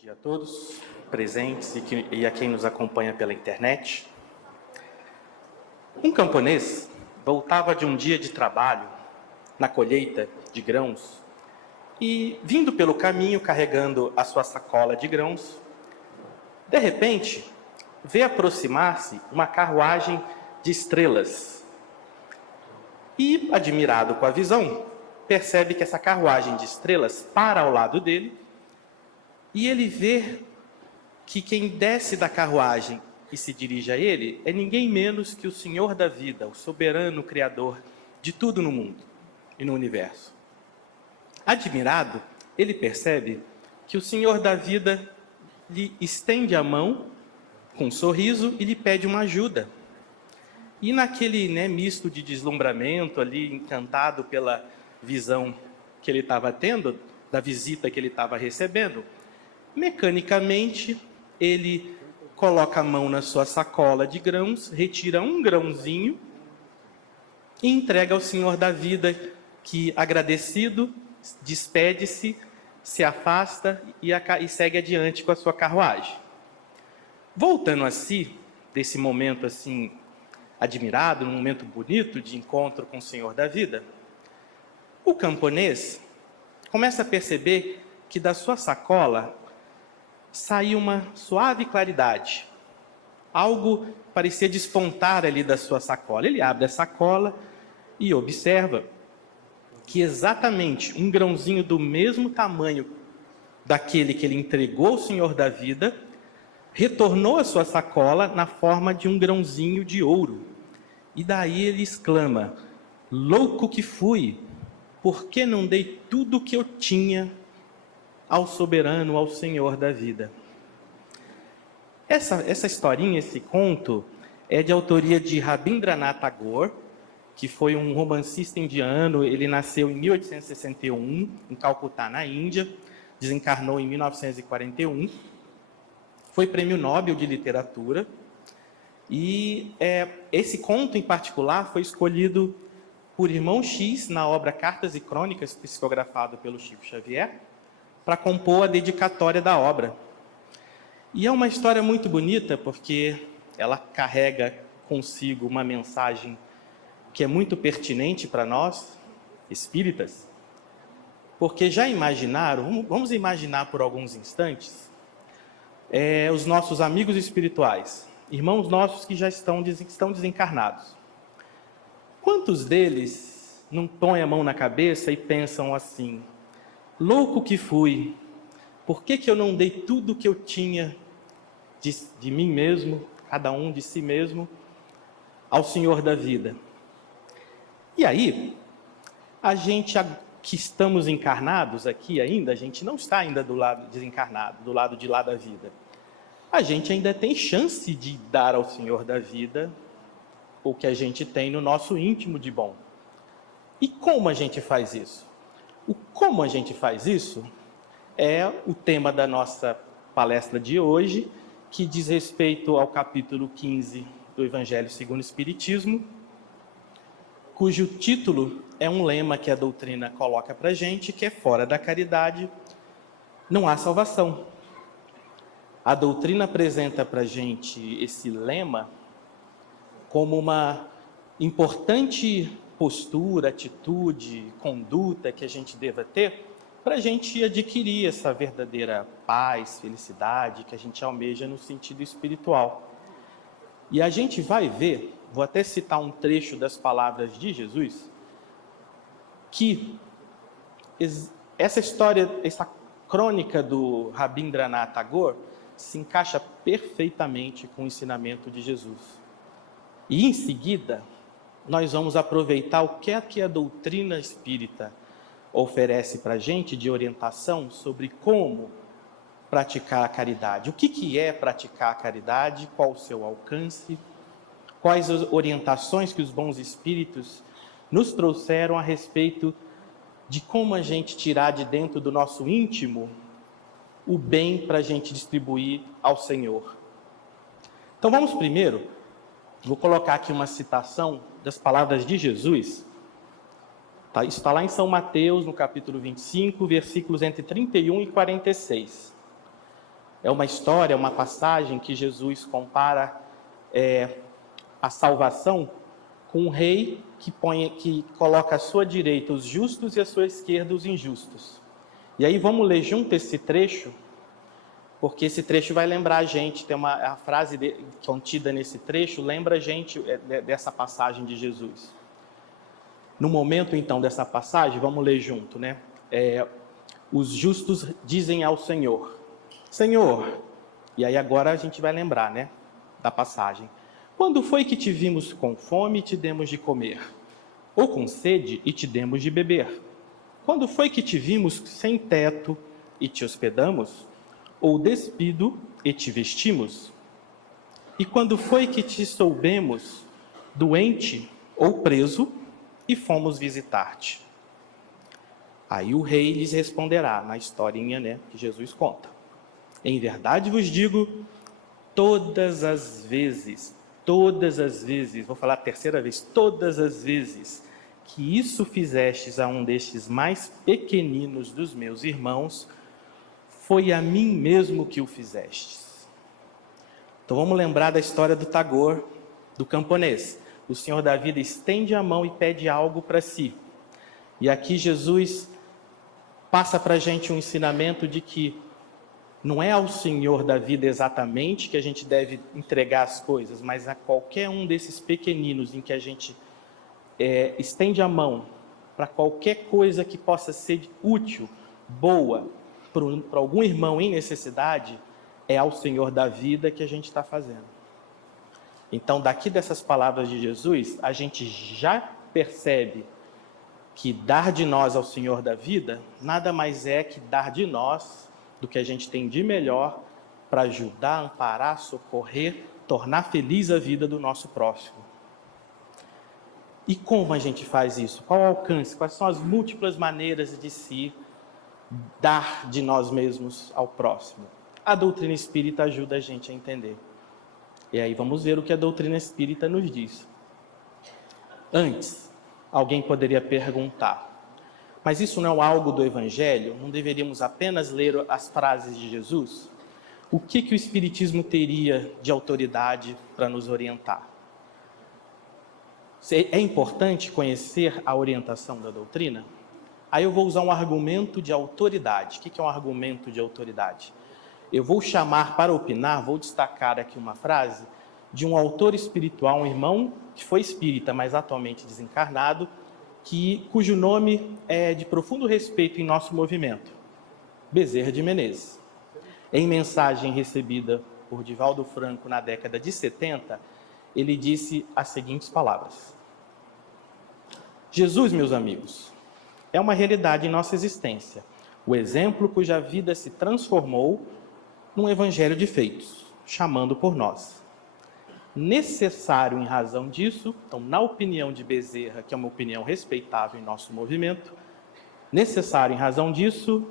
dia a todos presentes e a quem nos acompanha pela internet. Um camponês voltava de um dia de trabalho na colheita de grãos e, vindo pelo caminho carregando a sua sacola de grãos, de repente, vê aproximar-se uma carruagem de estrelas. E, admirado com a visão, percebe que essa carruagem de estrelas para ao lado dele e ele vê que quem desce da carruagem e se dirige a ele é ninguém menos que o Senhor da vida, o soberano Criador de tudo no mundo e no universo. Admirado, ele percebe que o Senhor da vida lhe estende a mão com um sorriso e lhe pede uma ajuda. E naquele misto de deslumbramento ali, encantado pela visão que ele estava tendo, da visita que ele estava recebendo, mecanicamente ele coloca a mão na sua sacola de grãos, retira um grãozinho e entrega ao Senhor da vida, que, agradecido, despede-se, se afasta e segue adiante com a sua carruagem. Voltando a si, desse momento assim admirado, num momento bonito de encontro com o Senhor da vida, o camponês começa a perceber que da sua sacola saiu uma suave claridade. Algo parecia despontar ali da sua sacola. Ele abre a sacola e observa que exatamente um grãozinho do mesmo tamanho daquele que ele entregou ao Senhor da vida retornou à sua sacola na forma de um grãozinho de ouro. E daí ele exclama: louco que fui, por que não dei tudo o que eu tinha ao soberano, ao Senhor da vida? Essa historinha, esse conto, é de autoria de Rabindranath Tagore, que foi um romancista indiano. Ele nasceu em 1861, em Calcutá, na Índia, desencarnou em 1941, foi prêmio Nobel de Literatura, e esse conto em particular foi escolhido por Irmão X na obra Cartas e Crônicas, psicografado pelo Chico Xavier, para compor a dedicatória da obra. E é uma história muito bonita, porque ela carrega consigo uma mensagem que é muito pertinente para nós, espíritas, porque já imaginaram, vamos imaginar por alguns instantes, os nossos amigos espirituais, irmãos nossos que já estão desencarnados. Quantos deles não põem a mão na cabeça e pensam assim: louco que fui, por que eu não dei tudo que eu tinha de mim mesmo, cada um de si mesmo, ao Senhor da vida? E aí, a gente que estamos encarnados aqui ainda, a gente não está ainda do lado desencarnado, do lado de lá da vida. A gente ainda tem chance de dar ao Senhor da vida o que a gente tem no nosso íntimo de bom. E como a gente faz isso? O como a gente faz isso é o tema da nossa palestra de hoje, que diz respeito ao capítulo 15 do Evangelho segundo o Espiritismo, cujo título é um lema que a doutrina coloca para a gente, que é: fora da caridade não há salvação. A doutrina apresenta para a gente esse lema como uma importante postura, atitude, conduta que a gente deva ter para a gente adquirir essa verdadeira paz, felicidade que a gente almeja no sentido espiritual. E a gente vai ver, vou até citar um trecho das palavras de Jesus, que essa história, essa crônica do Rabindranath Tagore se encaixa perfeitamente com o ensinamento de Jesus. E em seguida, nós vamos aproveitar o que é que a doutrina espírita oferece para a gente de orientação sobre como praticar a caridade. O que é praticar a caridade, qual o seu alcance, quais as orientações que os bons espíritos nos trouxeram a respeito de como a gente tirar de dentro do nosso íntimo o bem para a gente distribuir ao Senhor. Então vamos primeiro, vou colocar aqui uma citação das palavras de Jesus. Isso está lá em São Mateus, no capítulo 25, versículos entre 31 e 46. É uma história, uma passagem que Jesus compara a salvação com um rei que coloca à sua direita os justos e à sua esquerda os injustos. E aí vamos ler junto esse trecho, porque esse trecho vai lembrar a gente, tem a frase contida nesse trecho, lembra a gente dessa passagem de Jesus. No momento, então, dessa passagem, vamos ler junto, né? Os justos dizem ao Senhor, Senhor, e aí agora a gente vai lembrar, né, da passagem. Quando foi que te vimos com fome e te demos de comer? Ou com sede e te demos de beber? Quando foi que te vimos sem teto e te hospedamos? Ou despido e te vestimos? E quando foi que te soubemos doente ou preso e fomos visitar-te? Aí o rei lhes responderá, na historinha, né, que Jesus conta. Em verdade vos digo, todas as vezes, vou falar a terceira vez, todas as vezes que isso fizestes a um destes mais pequeninos dos meus irmãos, foi a mim mesmo que o fizestes. Então vamos lembrar da história do Tagore, do camponês. O Senhor da vida estende a mão e pede algo para si. E aqui Jesus passa para a gente um ensinamento de que não é ao Senhor da vida exatamente que a gente deve entregar as coisas, mas a qualquer um desses pequeninos em que a gente estende a mão para qualquer coisa que possa ser útil, boa, para algum irmão em necessidade, é ao Senhor da vida que a gente está fazendo. Então, daqui dessas palavras de Jesus, a gente já percebe que dar de nós ao Senhor da vida, nada mais é que dar de nós do que a gente tem de melhor para ajudar, amparar, socorrer, tornar feliz a vida do nosso próximo. E como a gente faz isso? Qual o alcance? Quais são as múltiplas maneiras de se dar de nós mesmos ao próximo? A doutrina espírita ajuda a gente a entender. E aí vamos ver o que a doutrina espírita nos diz. Antes, alguém poderia perguntar, mas isso não é algo do Evangelho? Não deveríamos apenas ler as frases de Jesus? O que o Espiritismo teria de autoridade para nos orientar? É importante conhecer a orientação da doutrina? Aí eu vou usar um argumento de autoridade. O que é um argumento de autoridade? Eu vou chamar para opinar, vou destacar aqui uma frase de um autor espiritual, um irmão que foi espírita, mas atualmente desencarnado, cujo nome é de profundo respeito em nosso movimento, Bezerra de Menezes. Em mensagem recebida por Divaldo Franco na década de 70, ele disse as seguintes palavras: Jesus, meus amigos, é uma realidade em nossa existência, o exemplo cuja vida se transformou num evangelho de feitos, chamando por nós. Necessário em razão disso, então, na opinião de Bezerra, que é uma opinião respeitável em nosso movimento, necessário em razão disso,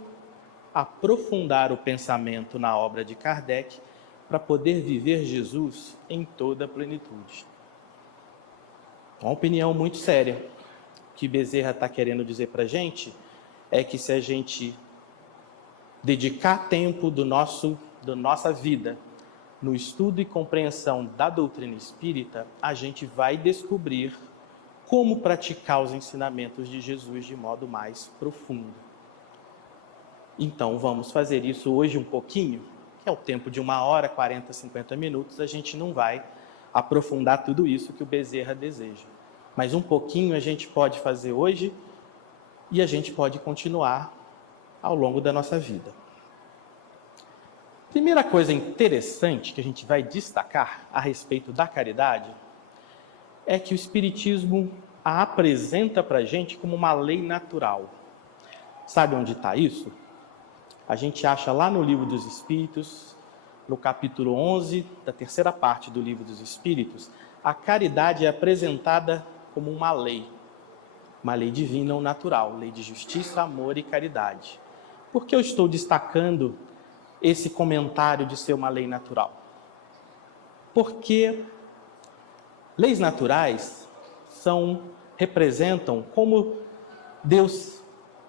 aprofundar o pensamento na obra de Kardec para poder viver Jesus em toda a plenitude. Uma opinião muito séria. O que Bezerra está querendo dizer para a gente é que se a gente dedicar tempo da nossa vida no estudo e compreensão da doutrina espírita, a gente vai descobrir como praticar os ensinamentos de Jesus de modo mais profundo. Então, vamos fazer isso hoje um pouquinho, que é o tempo de 1h, 40, 50 minutos, a gente não vai aprofundar tudo isso que o Bezerra deseja. Mas um pouquinho a gente pode fazer hoje e a gente pode continuar ao longo da nossa vida. Primeira coisa interessante que a gente vai destacar a respeito da caridade é que o Espiritismo a apresenta para a gente como uma lei natural. Sabe onde está isso? A gente acha lá no Livro dos Espíritos, no capítulo 11, da terceira parte do Livro dos Espíritos, a caridade é apresentada como uma lei divina ou natural, lei de justiça, amor e caridade. Por que eu estou destacando esse comentário de ser uma lei natural? Porque leis naturais representam como Deus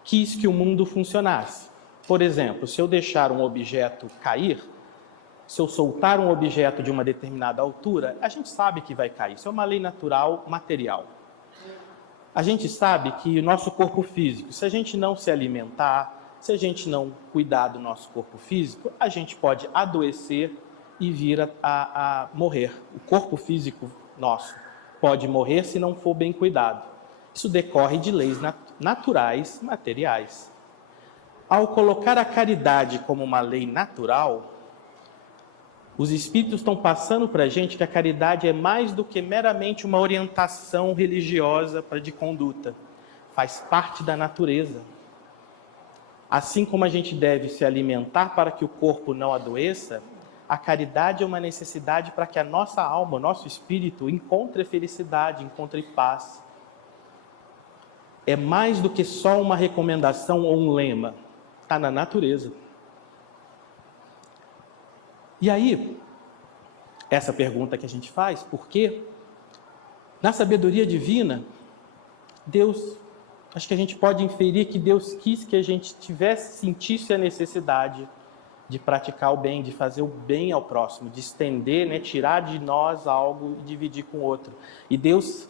quis que o mundo funcionasse. Por exemplo, se eu deixar um objeto cair, Se eu soltar um objeto de uma determinada altura, a gente sabe que vai cair. Isso é uma lei natural material. A gente sabe que o nosso corpo físico, se a gente não se alimentar, se a gente não cuidar do nosso corpo físico, a gente pode adoecer e vir a morrer. O corpo físico nosso pode morrer se não for bem cuidado. Isso decorre de leis naturais, materiais. Ao colocar a caridade como uma lei natural, os Espíritos estão passando para a gente que a caridade é mais do que meramente uma orientação religiosa de conduta. Faz parte da natureza. Assim como a gente deve se alimentar para que o corpo não adoeça, a caridade é uma necessidade para que a nossa alma, o nosso espírito, encontre felicidade, encontre paz. É mais do que só uma recomendação ou um lema. Está na natureza. E aí, essa pergunta que a gente faz, por quê? Na sabedoria divina, Deus, acho que a gente pode inferir que Deus quis que a gente sentisse a necessidade de praticar o bem, de fazer o bem ao próximo, de estender, tirar de nós algo e dividir com o outro. E Deus,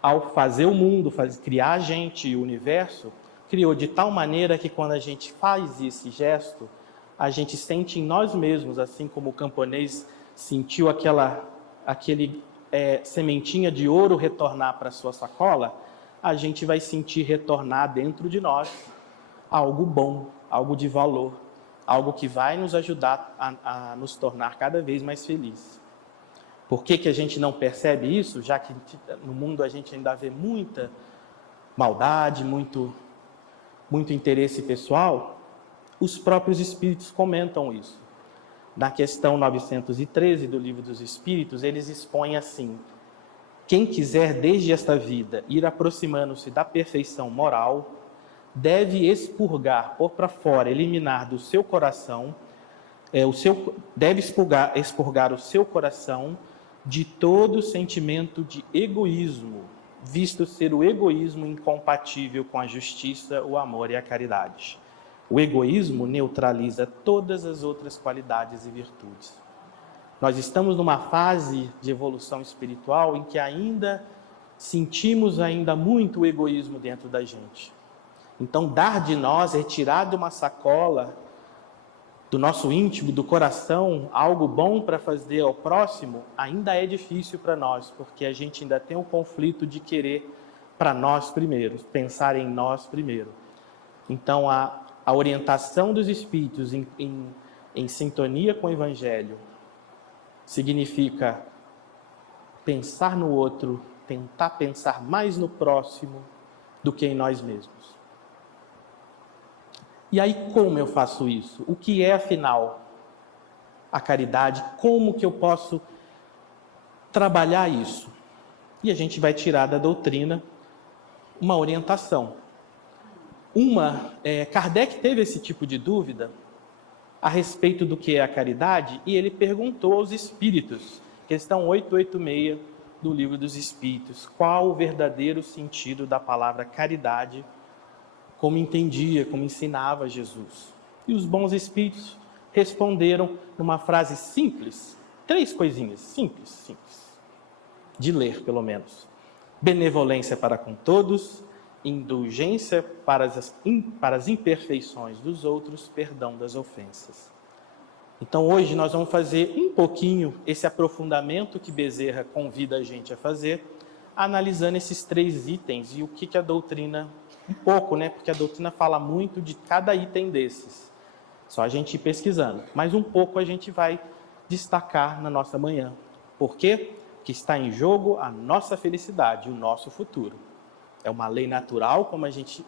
ao fazer o mundo, criar a gente e o universo, criou de tal maneira que quando a gente faz esse gesto, a gente sente em nós mesmos, assim como o camponês sentiu aquele sementinha de ouro retornar para a sua sacola, a gente vai sentir retornar dentro de nós algo bom, algo de valor, algo que vai nos ajudar a nos tornar cada vez mais felizes. Por que a gente não percebe isso? Já que no mundo a gente ainda vê muita maldade, muito interesse pessoal, os próprios Espíritos comentam isso. Na questão 913 do Livro dos Espíritos, eles expõem assim: quem quiser desde esta vida ir aproximando-se da perfeição moral, deve expurgar, pôr para fora, eliminar do seu coração, deve expurgar o seu coração de todo sentimento de egoísmo, visto ser o egoísmo incompatível com a justiça, o amor e a caridade. O egoísmo neutraliza todas as outras qualidades e virtudes. Nós estamos numa fase de evolução espiritual em que ainda sentimos muito o egoísmo dentro da gente. Então, dar de nós, retirar de uma sacola do nosso íntimo, do coração, algo bom para fazer ao próximo, ainda é difícil para nós, porque a gente ainda tem um conflito de querer para nós primeiro, pensar em nós primeiro. Então, a orientação dos Espíritos em sintonia com o Evangelho significa pensar no outro, tentar pensar mais no próximo do que em nós mesmos. E aí, como eu faço isso? O que é, afinal, a caridade? Como que eu posso trabalhar isso? E a gente vai tirar da doutrina uma orientação. Kardec teve esse tipo de dúvida a respeito do que é a caridade, e ele perguntou aos espíritos, questão 886 do Livro dos Espíritos, qual o verdadeiro sentido da palavra caridade, como entendia, como ensinava Jesus. E os bons espíritos responderam numa frase simples, 3 coisinhas, simples, de ler pelo menos: benevolência para com todos, indulgência para as imperfeições dos outros, perdão das ofensas. Então hoje nós vamos fazer um pouquinho esse aprofundamento que Bezerra convida a gente a fazer, analisando esses 3 itens e o que a doutrina, um pouco, porque a doutrina fala muito de cada item desses. Só a gente ir pesquisando, mas um pouco a gente vai destacar na nossa manhã. Por quê? Porque está em jogo a nossa felicidade, o nosso futuro. É uma lei natural, como a gente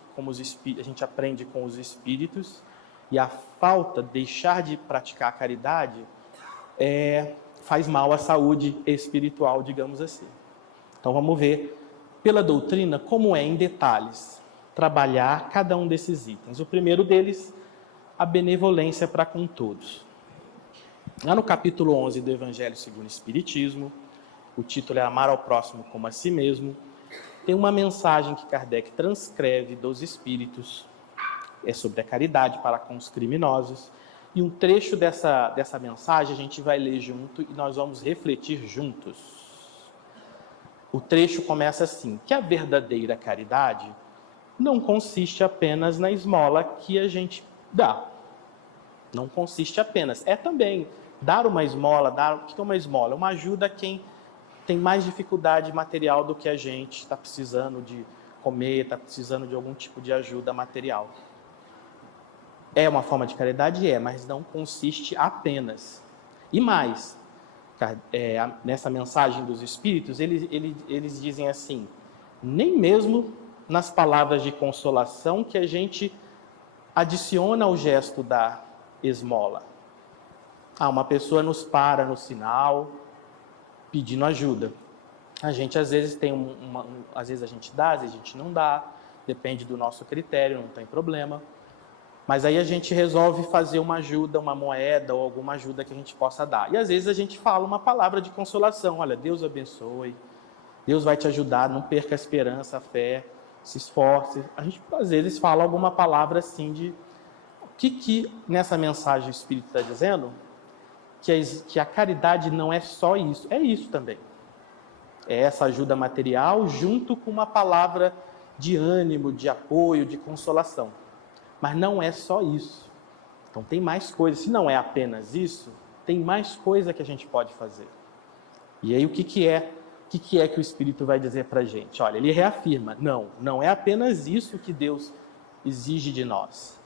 aprende com os espíritos, e a falta, deixar de praticar a caridade, faz mal à saúde espiritual, digamos assim. Então vamos ver, pela doutrina, como é em detalhes trabalhar cada um desses itens. O primeiro deles, a benevolência para com todos. Lá no capítulo 11 do Evangelho segundo o Espiritismo, o título é Amar ao Próximo como a Si Mesmo, tem uma mensagem que Kardec transcreve dos Espíritos, é sobre a caridade para com os criminosos, E um trecho dessa mensagem a gente vai ler junto e nós vamos refletir juntos. O trecho começa assim: que a verdadeira caridade não consiste apenas na esmola que a gente dá. Não consiste apenas. É também dar uma esmola. O que é uma esmola? Uma ajuda a quem tem mais dificuldade material do que a gente, está precisando de comer, está precisando de algum tipo de ajuda material. É uma forma de caridade? É, mas não consiste apenas. E mais, nessa mensagem dos Espíritos, eles dizem assim: nem mesmo nas palavras de consolação que a gente adiciona ao gesto da esmola. Uma pessoa nos para no sinal, pedindo ajuda. A gente às vezes às vezes a gente dá, às vezes a gente não dá, depende do nosso critério, não tem problema. Mas aí a gente resolve fazer uma ajuda, uma moeda ou alguma ajuda que a gente possa dar. E às vezes a gente fala uma palavra de consolação: olha, Deus abençoe, Deus vai te ajudar, não perca a esperança, a fé, se esforce. A gente às vezes fala alguma palavra assim de... O que nessa mensagem o Espírito está dizendo? Que a caridade não é só isso, é isso também. É essa ajuda material junto com uma palavra de ânimo, de apoio, de consolação. Mas não é só isso. Então tem mais coisas. Se não é apenas isso, tem mais coisa que a gente pode fazer. E aí o que é que o Espírito vai dizer para a gente? Olha, ele reafirma: não é apenas isso que Deus exige de nós.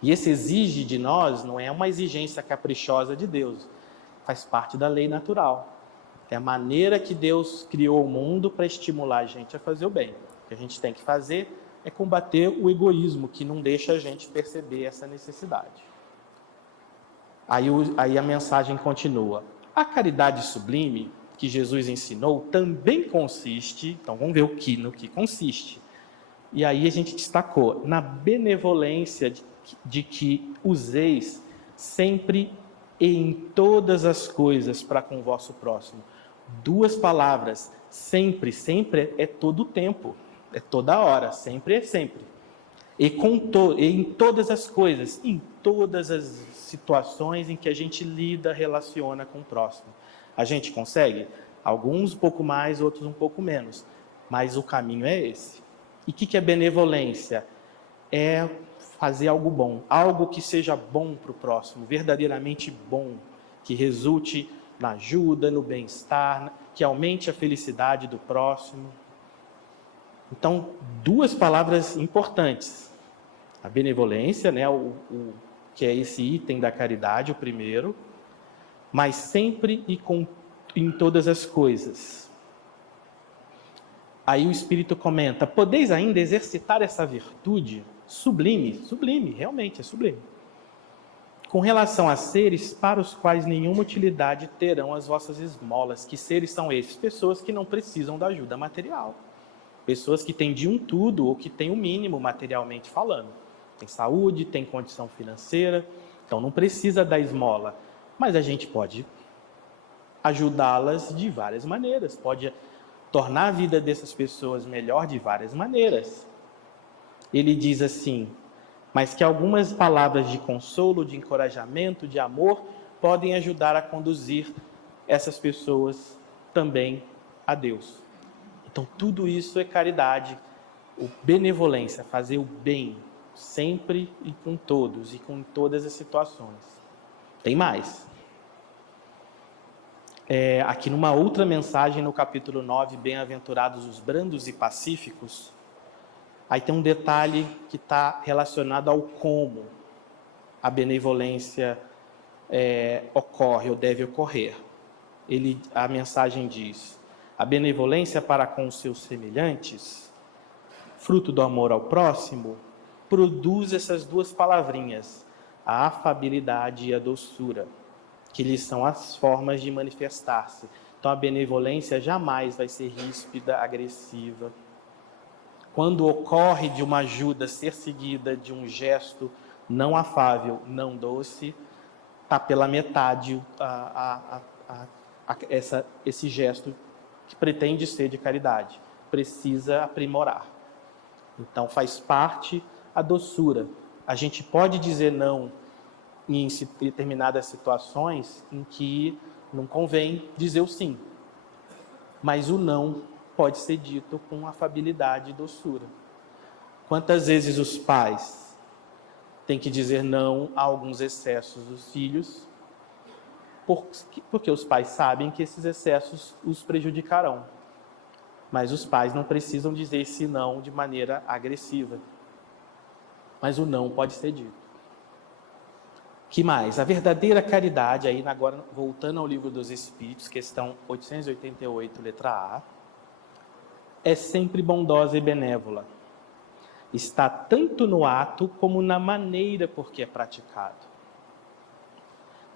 E esse exige de nós não é uma exigência caprichosa de Deus. Faz parte da lei natural. É a maneira que Deus criou o mundo para estimular a gente a fazer o bem. O que a gente tem que fazer é combater o egoísmo, que não deixa a gente perceber essa necessidade. Aí a mensagem continua: a caridade sublime que Jesus ensinou também consiste... Então vamos ver no que consiste. E aí a gente destacou: na benevolência de que useis sempre e em todas as coisas para com o vosso próximo. 2 palavras: sempre. Sempre é todo o tempo, é toda hora, sempre é sempre. E em todas as coisas, em todas as situações em que a gente lida, relaciona com o próximo. A gente consegue? Alguns um pouco mais, outros um pouco menos. Mas o caminho é esse. E o que é benevolência? É fazer algo bom, algo que seja bom para o próximo, verdadeiramente bom, que resulte na ajuda, no bem-estar, que aumente a felicidade do próximo. Então, 2 palavras importantes: a benevolência, né, que é esse item da caridade, o primeiro, mas sempre e em todas as coisas. Aí o Espírito comenta: podeis ainda exercitar essa virtude sublime, realmente é sublime, com relação a seres para os quais nenhuma utilidade terão as vossas esmolas. Que seres são esses? Pessoas que não precisam da ajuda material. Pessoas que têm de um tudo, ou que têm o mínimo materialmente falando. Tem saúde, tem condição financeira, então não precisa da esmola. Mas a gente pode ajudá-las de várias maneiras, pode tornar a vida dessas pessoas melhor de várias maneiras. Ele diz assim: mas que algumas palavras de consolo, de encorajamento, de amor, podem ajudar a conduzir essas pessoas também a Deus. Então, tudo isso é caridade, benevolência, fazer o bem, sempre e com todos, e com todas as situações. Tem mais. Aqui numa outra mensagem, no capítulo 9, Bem-aventurados os brandos e pacíficos, aí tem um detalhe que está relacionado ao como a benevolência ocorre ou deve ocorrer. A mensagem diz: a benevolência para com os seus semelhantes, fruto do amor ao próximo, produz essas 2 palavrinhas: a afabilidade e a doçura, que lhes são as formas de manifestar-se. Então a benevolência jamais vai ser ríspida, agressiva. Quando ocorre de uma ajuda ser seguida de um gesto não afável, não doce, está pela metade esse gesto que pretende ser de caridade. Precisa aprimorar. Então faz parte a doçura. A gente pode dizer não em determinadas situações em que não convém dizer o sim. Mas o não pode ser dito com afabilidade e doçura. Quantas vezes os pais têm que dizer não a alguns excessos dos filhos, porque os pais sabem que esses excessos os prejudicarão. Mas os pais não precisam dizer esse não de maneira agressiva. Mas o não pode ser dito. Que mais? A verdadeira caridade, aí agora voltando ao Livro dos Espíritos, questão 888, letra A, é sempre bondosa e benévola. Está tanto no ato como na maneira por que é praticado.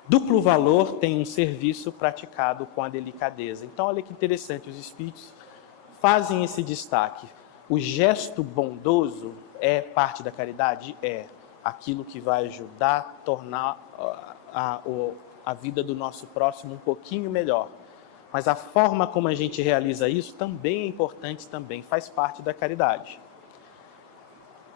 Duplo valor tem um serviço praticado com a delicadeza. Então, olha que interessante, os Espíritos fazem esse destaque. O gesto bondoso é parte da caridade? É. Aquilo que vai ajudar a tornar a vida do nosso próximo um pouquinho melhor. Mas a forma como a gente realiza isso também é importante, também faz parte da caridade.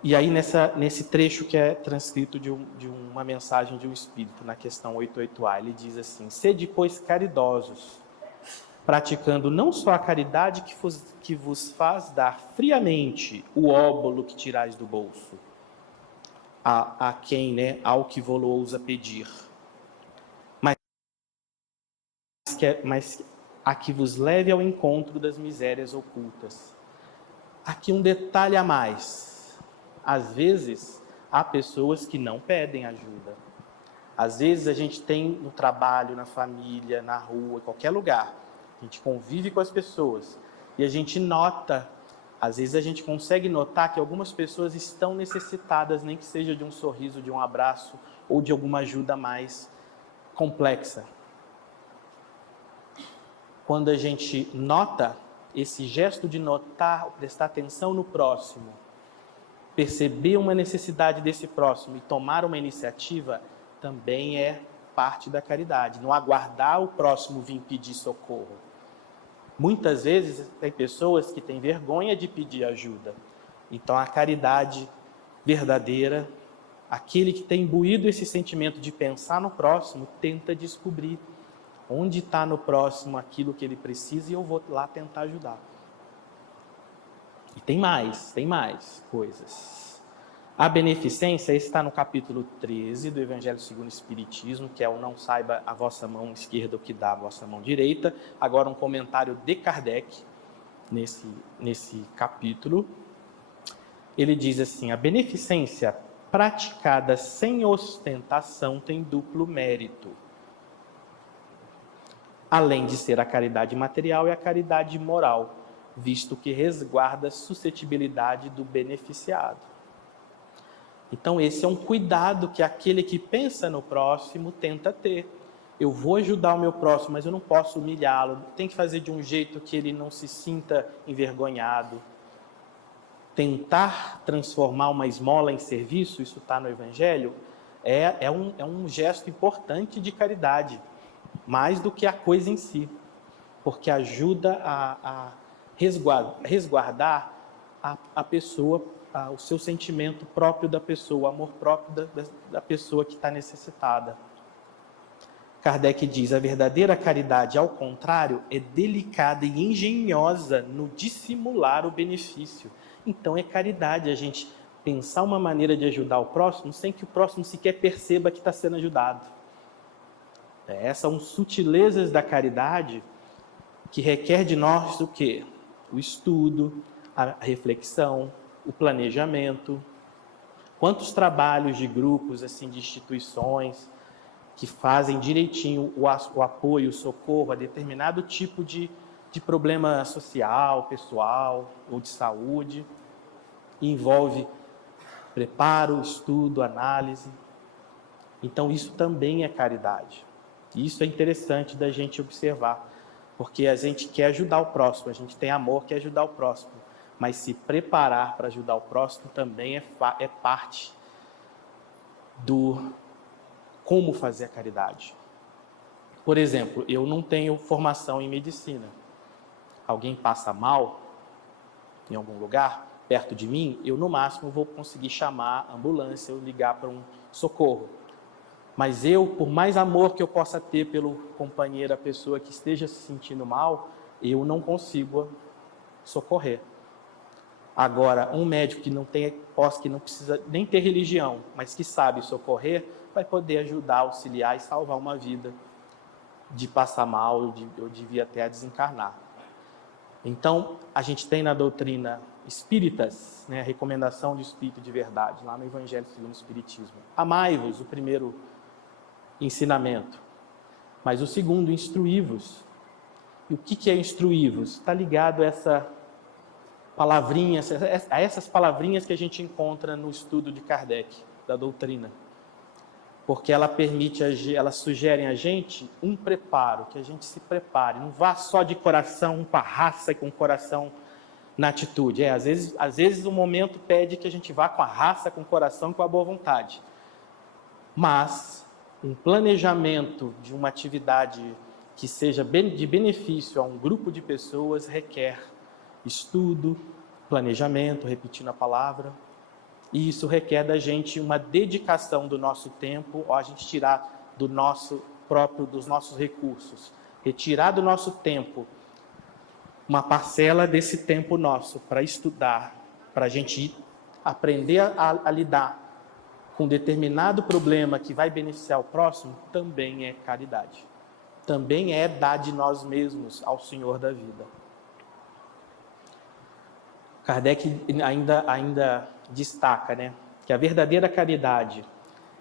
E aí, nesse trecho que é transcrito de uma mensagem de um Espírito, na questão 88A, ele diz assim: sede, pois, caridosos, praticando não só a caridade que vos faz dar friamente o óbolo que tirais do bolso, a quem, ao que vos ousa pedir, mas a que vos leve ao encontro das misérias ocultas. Aqui um detalhe a mais. Às vezes, há pessoas que não pedem ajuda. Às vezes, a gente tem no trabalho, na família, na rua, em qualquer lugar, a gente convive com as pessoas e a gente nota, às vezes a gente consegue notar que algumas pessoas estão necessitadas, nem que seja de um sorriso, de um abraço ou de alguma ajuda mais complexa. Quando a gente nota esse gesto de notar, prestar atenção no próximo, perceber uma necessidade desse próximo e tomar uma iniciativa, também é parte da caridade. Não aguardar o próximo vir pedir socorro. Muitas vezes tem pessoas que têm vergonha de pedir ajuda. Então a caridade verdadeira, aquele que tem imbuído esse sentimento de pensar no próximo, tenta descobrir onde está no próximo aquilo que ele precisa e eu vou lá tentar ajudar. E tem mais coisas. A beneficência está no capítulo 13 do Evangelho segundo o Espiritismo, que é o não saiba a vossa mão esquerda o que dá a vossa mão direita. Agora um comentário de Kardec nesse capítulo. Ele diz assim: a beneficência praticada sem ostentação tem duplo mérito. Além de ser a caridade material e a caridade moral, visto que resguarda a suscetibilidade do beneficiado. Então esse é um cuidado que aquele que pensa no próximo tenta ter. Eu vou ajudar o meu próximo, mas eu não posso humilhá-lo. Tem que fazer de um jeito que ele não se sinta envergonhado. Tentar transformar uma esmola em serviço, isso está no Evangelho, é um gesto importante de caridade, mais do que a coisa em si, porque ajuda a resguardar a pessoa, o seu sentimento próprio da pessoa, o amor próprio da pessoa que está necessitada. Kardec diz: a verdadeira caridade, ao contrário, é delicada e engenhosa no dissimular o benefício. Então é caridade a gente pensar uma maneira de ajudar o próximo sem que o próximo sequer perceba que está sendo ajudado. Essas são sutilezas da caridade que requer de nós o quê? O estudo, a reflexão, o planejamento. Quantos trabalhos de grupos, assim, de instituições que fazem direitinho o apoio, o socorro a determinado tipo de problema social, pessoal ou de saúde, e envolve preparo, estudo, análise. Então isso também é caridade. E isso é interessante da gente observar, porque a gente quer ajudar o próximo, a gente tem amor, quer ajudar o próximo, mas se preparar para ajudar o próximo também é parte do como fazer a caridade. Por exemplo, eu não tenho formação em medicina. Alguém passa mal em algum lugar, perto de mim, eu no máximo vou conseguir chamar a ambulância ou ligar para um socorro. Mas eu, por mais amor que eu possa ter pelo companheiro, a pessoa que esteja se sentindo mal, eu não consigo socorrer. Agora, um médico que não precisa nem ter religião, mas que sabe socorrer, vai poder ajudar, auxiliar e salvar uma vida de passar mal ou de vir até a desencarnar. Então, a gente tem na doutrina espíritas, né, a recomendação de espírito de verdade, lá no Evangelho segundo o Espiritismo. Amai-vos, o primeiro ensinamento. Mas o segundo, instruí-vos. E o que é instruí-vos? Está ligado a essa palavrinha, a essas palavrinhas que a gente encontra no estudo de Kardec, da doutrina. Porque ela elas sugerem a gente um preparo, que a gente se prepare. Não vá só de coração, com a raça e com o coração na atitude. Às vezes o momento pede que a gente vá com a raça, com o coração e com a boa vontade. Mas um planejamento de uma atividade que seja de benefício a um grupo de pessoas requer estudo, planejamento, repetindo a palavra. E isso requer da gente uma dedicação do nosso tempo, ou a gente tirar dos nossos recursos, retirar do nosso tempo uma parcela desse tempo nosso para estudar, para a gente aprender a lidar com determinado problema que vai beneficiar o próximo, também é caridade. Também é dar de nós mesmos ao Senhor da vida. Kardec ainda destaca, né, que a verdadeira caridade,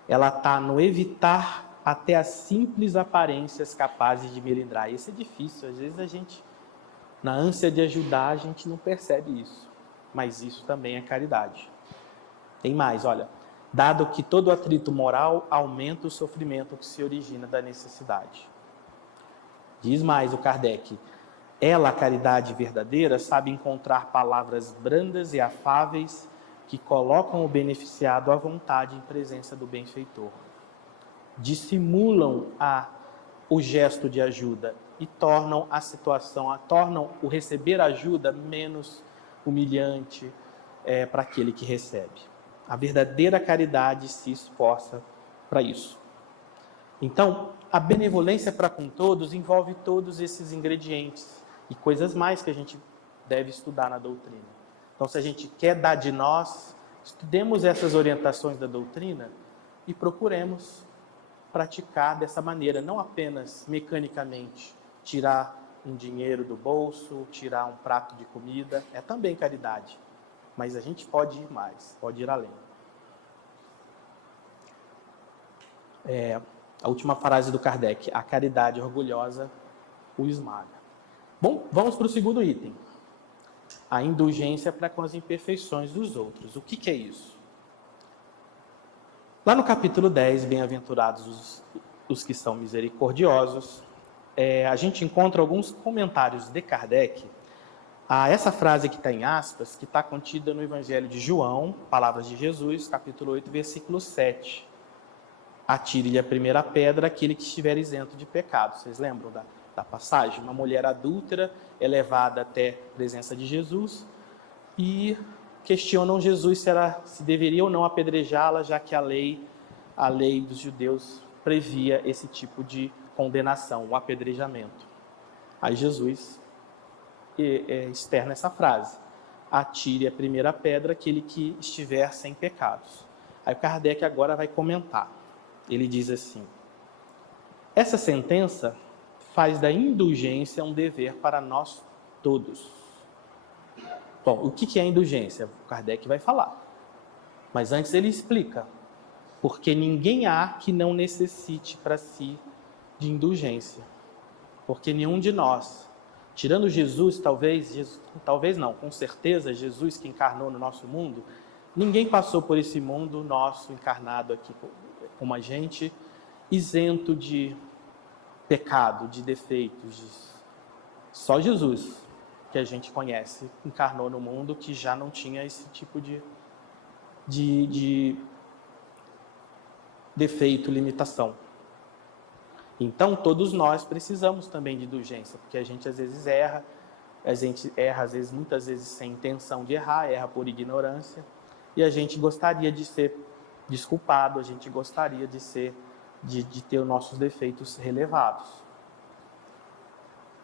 ela está no evitar até as simples aparências capazes de melindrar. Isso é difícil, às vezes a gente, na ânsia de ajudar, a gente não percebe isso. Mas isso também é caridade. Tem mais, olha. Dado que todo atrito moral aumenta o sofrimento que se origina da necessidade. Diz mais o Kardec. Ela, a caridade verdadeira, sabe encontrar palavras brandas e afáveis que colocam o beneficiado à vontade em presença do benfeitor. Dissimulam o gesto de ajuda e tornam tornam o receber ajuda menos humilhante para aquele que recebe. A verdadeira caridade se esforça para isso. Então, a benevolência para com todos envolve todos esses ingredientes e coisas mais que a gente deve estudar na doutrina. Então, se a gente quer dar de nós, estudemos essas orientações da doutrina e procuremos praticar dessa maneira, não apenas mecanicamente, tirar um dinheiro do bolso, tirar um prato de comida, é também caridade. Mas a gente pode ir mais, pode ir além. A última frase do Kardec, a caridade orgulhosa o esmaga. Bom, vamos para o segundo item. A indulgência para com as imperfeições dos outros. O que é isso? Lá no capítulo 10, bem-aventurados os que são misericordiosos, a gente encontra alguns comentários de Kardec a essa frase que está em aspas, que está contida no Evangelho de João, Palavras de Jesus, capítulo 8, versículo 7. Atire-lhe a primeira pedra aquele que estiver isento de pecado. Vocês lembram da passagem? Uma mulher adúltera é levada até a presença de Jesus e questionam Jesus se deveria ou não apedrejá-la, já que a lei dos judeus previa esse tipo de condenação, o apedrejamento. Aí Jesus externa essa frase: atire a primeira pedra aquele que estiver sem pecados. Aí o Kardec agora vai comentar. Ele diz assim: essa sentença faz da indulgência um dever para nós todos. Bom, o que é a indulgência? O Kardec vai falar. Mas antes ele explica. Porque ninguém há que não necessite para si de indulgência. Porque nenhum de nós, tirando Jesus, talvez não, com certeza, Jesus que encarnou no nosso mundo, ninguém passou por esse mundo nosso encarnado aqui como a gente, isento de pecado, de defeitos. Só Jesus, que a gente conhece, encarnou no mundo que já não tinha esse tipo de defeito, limitação. Então, todos nós precisamos também de indulgência, porque a gente às vezes erra, muitas vezes sem intenção de errar, erra por ignorância, e a gente gostaria de ser desculpado, a gente gostaria de ser de ter os nossos defeitos relevados.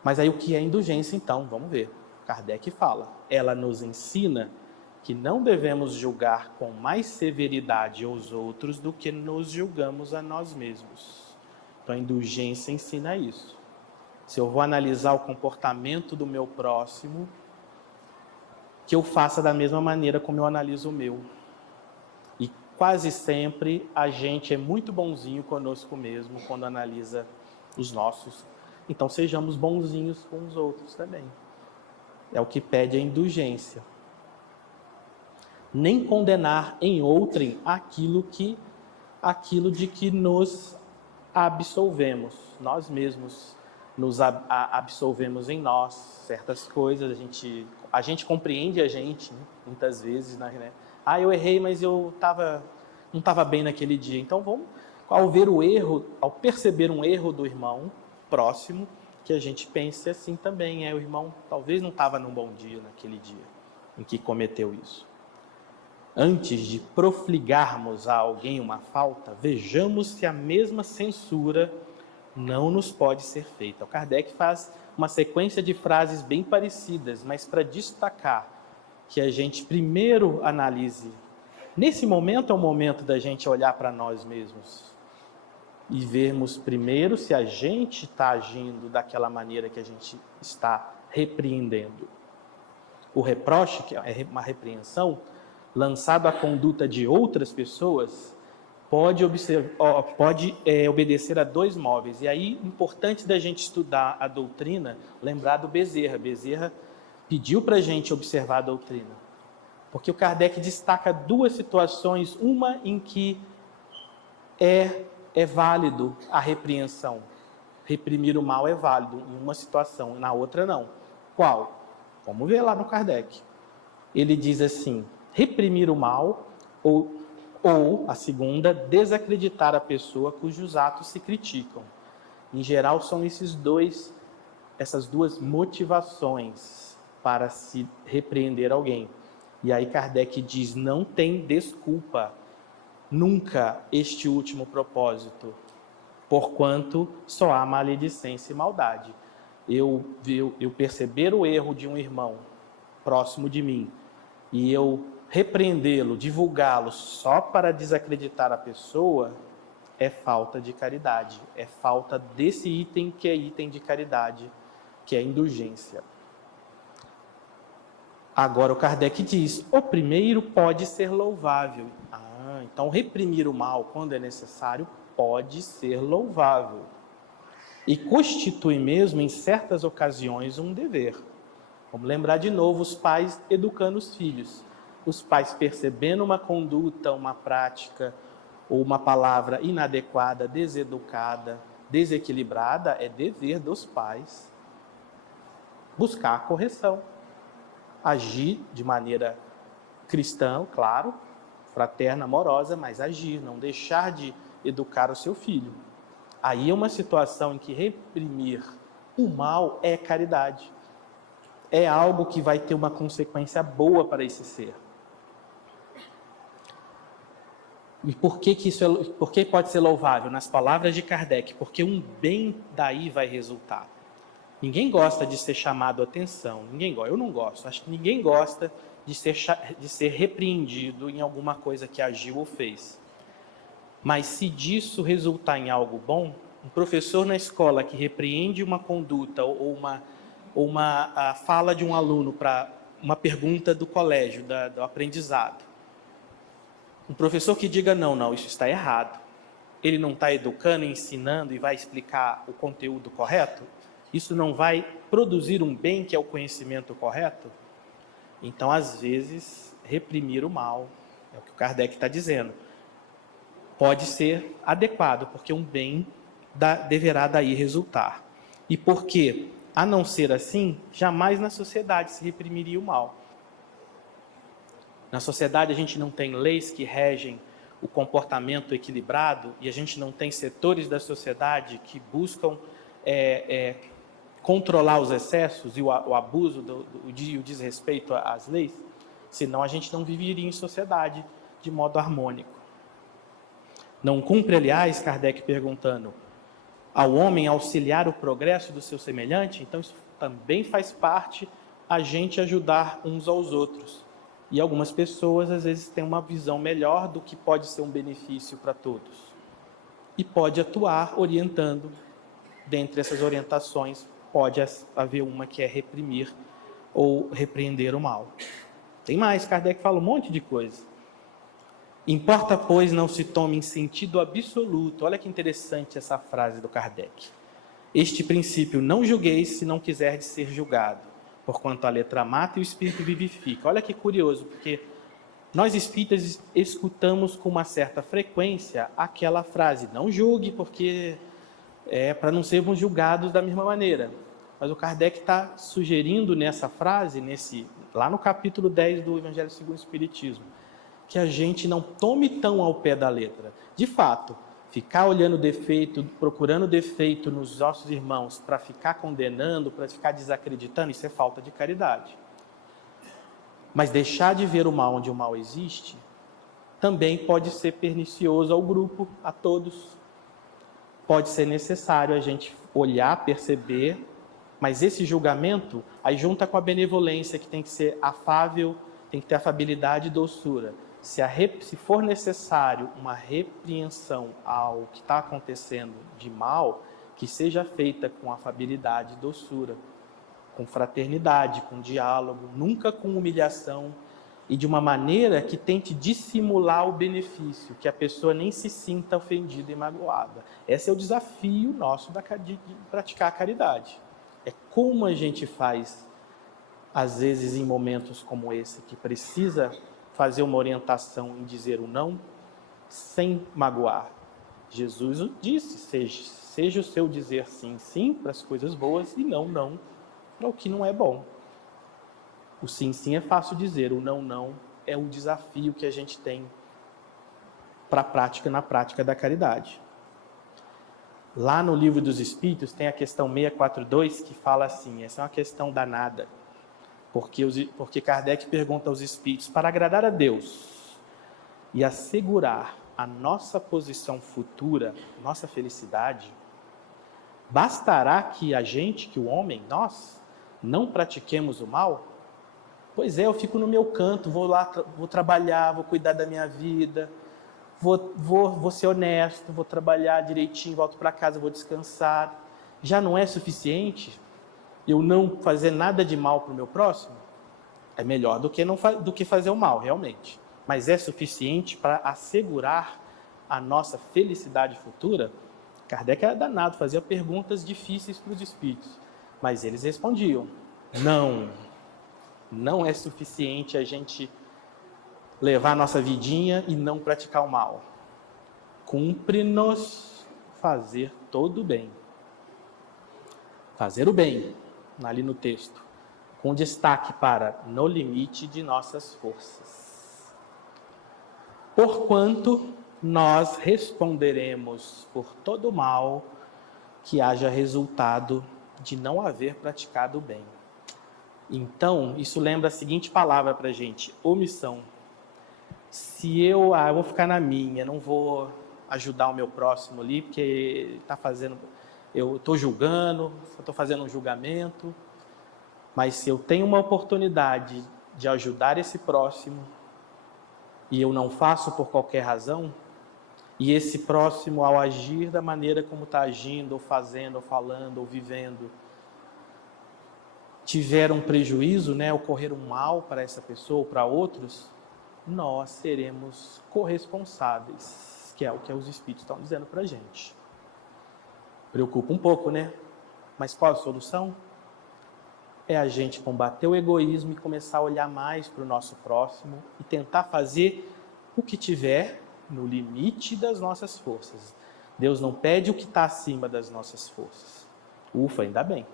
Mas aí o que é indulgência, então? Vamos ver. Kardec fala, ela nos ensina que não devemos julgar com mais severidade os outros do que nos julgamos a nós mesmos. Então a indulgência ensina isso. Se eu vou analisar o comportamento do meu próximo, que eu faça da mesma maneira como eu analiso o meu. E quase sempre a gente é muito bonzinho conosco mesmo quando analisa os nossos. Então sejamos bonzinhos com os outros também. É o que pede a indulgência. Nem condenar em outrem aquilo de que nos absolvemos. Nós mesmos nos absolvemos em nós certas coisas. A gente compreende a gente, né? Muitas vezes, né? Eu errei, mas eu não estava bem naquele dia. Então vamos, ao ver o erro, ao perceber um erro do irmão próximo, que a gente pense assim também, o irmão talvez não estava num bom dia naquele dia em que cometeu isso. Antes de profligarmos a alguém uma falta, vejamos se a mesma censura não nos pode ser feita. O Kardec faz uma sequência de frases bem parecidas, mas para destacar que a gente primeiro analise. Nesse momento é o momento da gente olhar para nós mesmos e vermos primeiro se a gente está agindo daquela maneira que a gente está repreendendo. O reproche, que é uma repreensão, lançado à conduta de outras pessoas, pode obedecer a dois móveis. E aí, importante da gente estudar a doutrina, lembrar do Bezerra. Bezerra pediu para a gente observar a doutrina, porque o Kardec destaca duas situações, uma em que é válido a repreensão. Reprimir o mal é válido em uma situação, na outra não. Qual? Vamos ver lá no Kardec. Ele diz assim, reprimir o mal ou a segunda, desacreditar a pessoa cujos atos se criticam. Em geral, são essas duas motivações para se repreender alguém. E aí Kardec diz, não tem desculpa, nunca este último propósito, porquanto só há maledicência e maldade. Eu perceber o erro de um irmão próximo de mim e eu repreendê-lo, divulgá-lo só para desacreditar a pessoa, é falta de caridade, é falta desse item que é item de caridade, que é a indulgência. Agora o Kardec diz, o primeiro pode ser louvável. Então reprimir o mal quando é necessário pode ser louvável. E constitui mesmo em certas ocasiões um dever. Vamos lembrar de novo os pais educando os filhos. Os pais percebendo uma conduta, uma prática ou uma palavra inadequada, deseducada, desequilibrada, é dever dos pais buscar a correção. Agir de maneira cristã, claro, fraterna, amorosa, mas agir, não deixar de educar o seu filho. Aí é uma situação em que reprimir o mal é caridade. É algo que vai ter uma consequência boa para esse ser. E por que pode ser louvável? Nas palavras de Kardec, porque um bem daí vai resultar. Ninguém gosta de ser chamado a atenção, eu não gosto, acho que ninguém gosta de ser repreendido em alguma coisa que agiu ou fez. Mas se disso resultar em algo bom, um professor na escola que repreende uma conduta ou uma fala de um aluno para uma pergunta do colégio, do aprendizado, um professor que diga não, isso está errado, ele não está educando, ensinando e vai explicar o conteúdo correto, isso não vai produzir um bem que é o conhecimento correto? Então, às vezes, reprimir o mal, é o que o Kardec está dizendo, pode ser adequado, porque um bem deverá daí resultar. E porque, a não ser assim, jamais na sociedade se reprimiria o mal. Na sociedade a gente não tem leis que regem o comportamento equilibrado e a gente não tem setores da sociedade que buscam controlar os excessos e o abuso e o desrespeito às leis, senão a gente não viveria em sociedade de modo harmônico. Não cumpre, aliás, Kardec perguntando, ao homem auxiliar o progresso do seu semelhante? Então isso também faz parte a gente ajudar uns aos outros. E algumas pessoas às vezes têm uma visão melhor do que pode ser um benefício para todos. E pode atuar orientando. Dentre essas orientações, pode haver uma que é reprimir ou repreender o mal. Tem mais, Kardec fala um monte de coisa. Importa, pois, não se tome em sentido absoluto. Olha que interessante essa frase do Kardec. Este princípio, não julgueis se não quiserdes ser julgado, porquanto a letra mata e o espírito vivifica. Olha que curioso, porque nós espíritas escutamos com uma certa frequência aquela frase, não julgue, porque é para não sermos julgados da mesma maneira. Mas o Kardec está sugerindo nessa frase, lá no capítulo 10 do Evangelho segundo o Espiritismo, que a gente não tome tão ao pé da letra. De fato, ficar olhando defeito, procurando defeito nos nossos irmãos para ficar condenando, para ficar desacreditando, isso é falta de caridade. Mas deixar de ver o mal onde o mal existe também pode ser pernicioso ao grupo, a todos. Pode ser necessário a gente olhar, perceber, mas esse julgamento aí junta com a benevolência, que tem que ser afável, tem que ter afabilidade e doçura. Se for necessário uma repreensão ao que está acontecendo de mal, que seja feita com afabilidade e doçura, com fraternidade, com diálogo, nunca com humilhação, e de uma maneira que tente dissimular o benefício, que a pessoa nem se sinta ofendida e magoada. Esse é o desafio nosso de praticar a caridade. É como a gente faz, às vezes em momentos como esse, que precisa fazer uma orientação em dizer o não, sem magoar. Jesus disse, seja o seu dizer sim, sim, para as coisas boas, e não, não, para o que não é bom. O sim, sim é fácil dizer, o não, não é o desafio que a gente tem para a prática, na prática da caridade. Lá no Livro dos Espíritos tem a questão 642 que fala assim, essa é uma questão danada, porque Kardec pergunta aos Espíritos, para agradar a Deus e assegurar a nossa posição futura, nossa felicidade, bastará que a gente, que o homem, nós, não pratiquemos o mal? Pois é, eu fico no meu canto, vou lá, vou trabalhar, vou cuidar da minha vida, vou ser honesto, vou trabalhar direitinho, volto para casa, vou descansar. Já não é suficiente eu não fazer nada de mal para o meu próximo? É melhor do que fazer o mal, realmente. Mas é suficiente para assegurar a nossa felicidade futura? Kardec era danado, fazia perguntas difíceis para os espíritos, mas eles respondiam, não é suficiente a gente levar a nossa vidinha e não praticar o mal. Cumpre-nos fazer todo o bem. Fazer o bem, ali no texto, com destaque para no limite de nossas forças. Porquanto nós responderemos por todo o mal que haja resultado de não haver praticado o bem. Então, isso lembra a seguinte palavra para a gente, omissão. Se eu vou ficar na minha, não vou ajudar o meu próximo ali, porque ele está fazendo, eu estou julgando, estou fazendo um julgamento, mas se eu tenho uma oportunidade de ajudar esse próximo, e eu não faço por qualquer razão, e esse próximo, ao agir da maneira como está agindo, ou fazendo, ou falando, ou vivendo, tiver um prejuízo, ocorrer um mal para essa pessoa ou para outros, nós seremos corresponsáveis, que é o que os Espíritos estão dizendo para a gente. Preocupa um pouco, Mas qual a solução? É a gente combater o egoísmo e começar a olhar mais para o nosso próximo e tentar fazer o que tiver no limite das nossas forças. Deus não pede o que está acima das nossas forças. Ufa, ainda bem.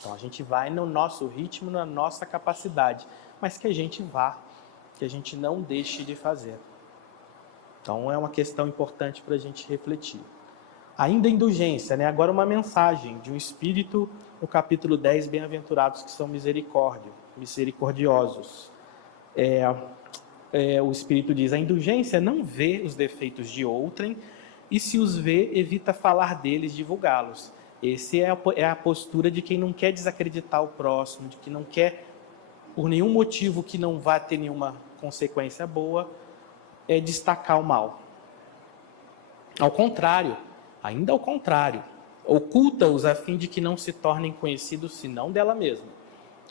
Então a gente vai no nosso ritmo, na nossa capacidade, mas que a gente vá, que a gente não deixe de fazer. Então é uma questão importante para a gente refletir. Ainda indulgência, agora uma mensagem de um espírito no capítulo 10, bem-aventurados que são misericordiosos. O espírito diz, a indulgência não vê os defeitos de outrem, e se os vê, evita falar deles, divulgá-los. Essa é a postura de quem não quer desacreditar o próximo, de que não quer, por nenhum motivo que não vá ter nenhuma consequência boa, destacar o mal. Ao contrário, ainda ao contrário, oculta-os a fim de que não se tornem conhecidos senão dela mesma.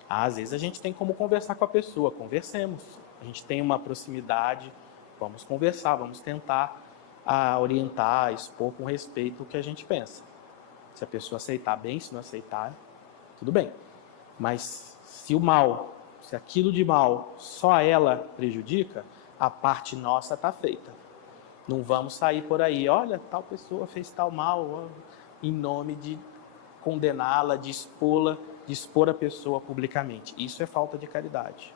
Às vezes a gente tem como conversar com a pessoa, conversemos. A gente tem uma proximidade, vamos conversar, vamos tentar orientar, expor com respeito o que a gente pensa. Se a pessoa aceitar bem, se não aceitar, tudo bem. Mas se aquilo de mal só ela prejudica, a parte nossa está feita. Não vamos sair por aí, olha, tal pessoa fez tal mal, em nome de condená-la, de expor a pessoa publicamente. Isso é falta de caridade.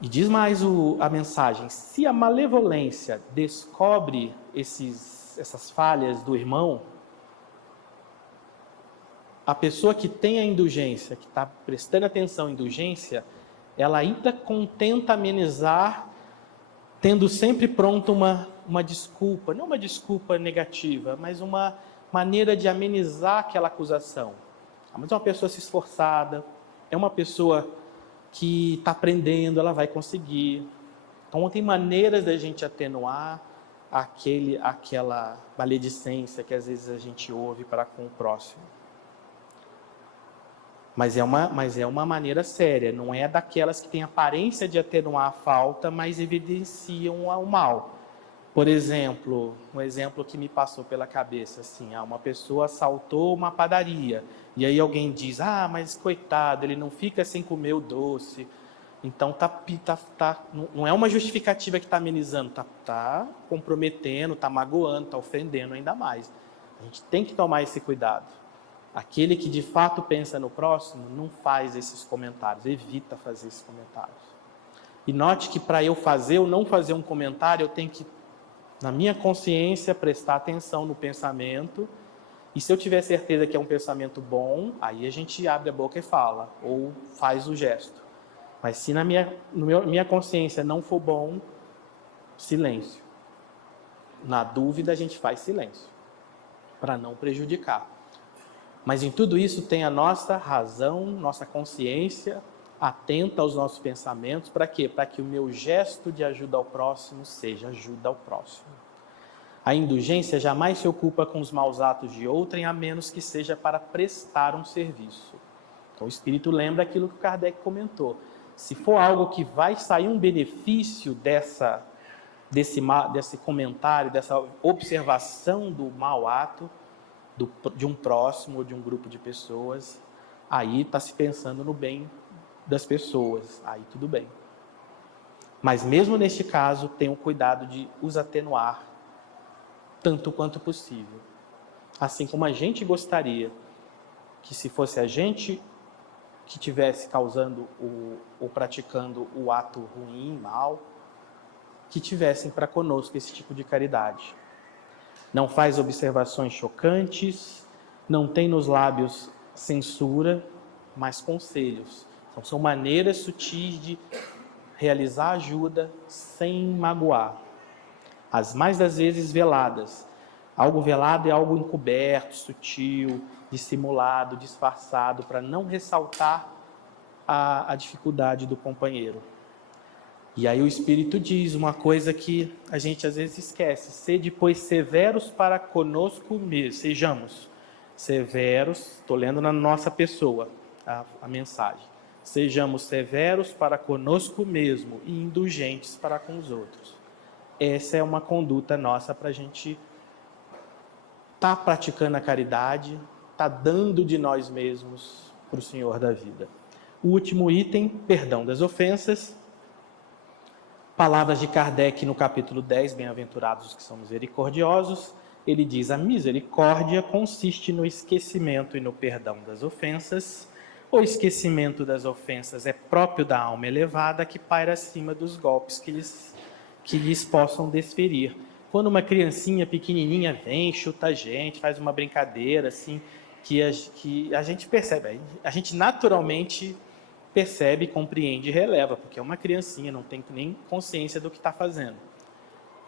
E diz mais a mensagem: se a malevolência descobre essas falhas do irmão, a pessoa que tem a indulgência, que está prestando atenção à indulgência, ela ainda tenta amenizar, tendo sempre pronto uma desculpa, não uma desculpa negativa, mas uma maneira de amenizar aquela acusação. Mas é uma pessoa se esforçada, é uma pessoa que está aprendendo, ela vai conseguir. Então tem maneiras da gente atenuar aquela maledicência que às vezes a gente ouve para com o próximo. Mas é uma maneira séria, não é daquelas que têm aparência de atenuar a falta, mas evidenciam o mal. Por exemplo, um exemplo que me passou pela cabeça, assim, uma pessoa assaltou uma padaria, e aí alguém diz, mas coitado, ele não fica sem comer o doce. Então não é uma justificativa que está amenizando, está comprometendo, está magoando, está ofendendo ainda mais. A gente tem que tomar esse cuidado. Aquele que de fato pensa no próximo não faz esses comentários, evita fazer esses comentários. E note que para eu fazer ou não fazer um comentário, eu tenho que, na minha consciência, prestar atenção no pensamento. E se eu tiver certeza que é um pensamento bom, aí a gente abre a boca e fala, ou faz o gesto. Mas se na minha consciência não for bom, silêncio. Na dúvida, a gente faz silêncio, para não prejudicar. Mas em tudo isso tem a nossa razão, nossa consciência atenta aos nossos pensamentos. Para quê? Para que o meu gesto de ajuda ao próximo seja ajuda ao próximo. A indulgência jamais se ocupa com os maus atos de outrem, a menos que seja para prestar um serviço. Então o Espírito lembra aquilo que o Kardec comentou. Se for algo que vai sair um benefício desse comentário, dessa observação do mau ato, de um próximo ou de um grupo de pessoas, aí está se pensando no bem das pessoas, aí tudo bem. Mas mesmo neste caso, tenham cuidado de os atenuar tanto quanto possível. Assim como a gente gostaria que, se fosse a gente que estivesse causando ou praticando o ato ruim, mal, que tivessem para conosco esse tipo de caridade. Não faz observações chocantes, não tem nos lábios censura, mas conselhos. Então, são maneiras sutis de realizar ajuda sem magoar. As mais das vezes veladas. Algo velado é algo encoberto, sutil, dissimulado, disfarçado, para não ressaltar a dificuldade do companheiro. E aí o Espírito diz uma coisa que a gente às vezes esquece: sede, pois, severos para conosco mesmo. Sejamos severos, estou lendo na nossa pessoa a mensagem. Sejamos severos para conosco mesmo e indulgentes para com os outros. Essa é uma conduta nossa para a gente estar praticando a caridade, estar dando de nós mesmos para o Senhor da vida. O último item, perdão das ofensas. Palavras de Kardec no capítulo 10, bem-aventurados os que são misericordiosos. Ele diz: a misericórdia consiste no esquecimento e no perdão das ofensas. O esquecimento das ofensas é próprio da alma elevada que paira acima dos golpes que lhes possam desferir. Quando uma criancinha pequenininha vem, chuta a gente, faz uma brincadeira assim, que a gente percebe, a gente naturalmente percebe, compreende e releva, porque é uma criancinha, não tem nem consciência do que está fazendo.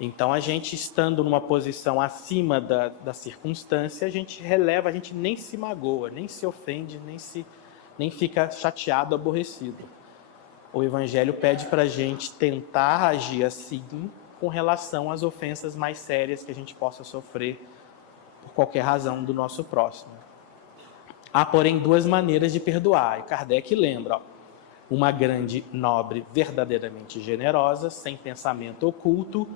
Então, a gente estando numa posição acima da circunstância, a gente releva, a gente nem se magoa, nem se ofende, nem fica chateado, aborrecido. O Evangelho pede para a gente tentar agir assim com relação às ofensas mais sérias que a gente possa sofrer por qualquer razão do nosso próximo. Há, porém, duas maneiras de perdoar. E Kardec lembra, uma grande, nobre, verdadeiramente generosa, sem pensamento oculto,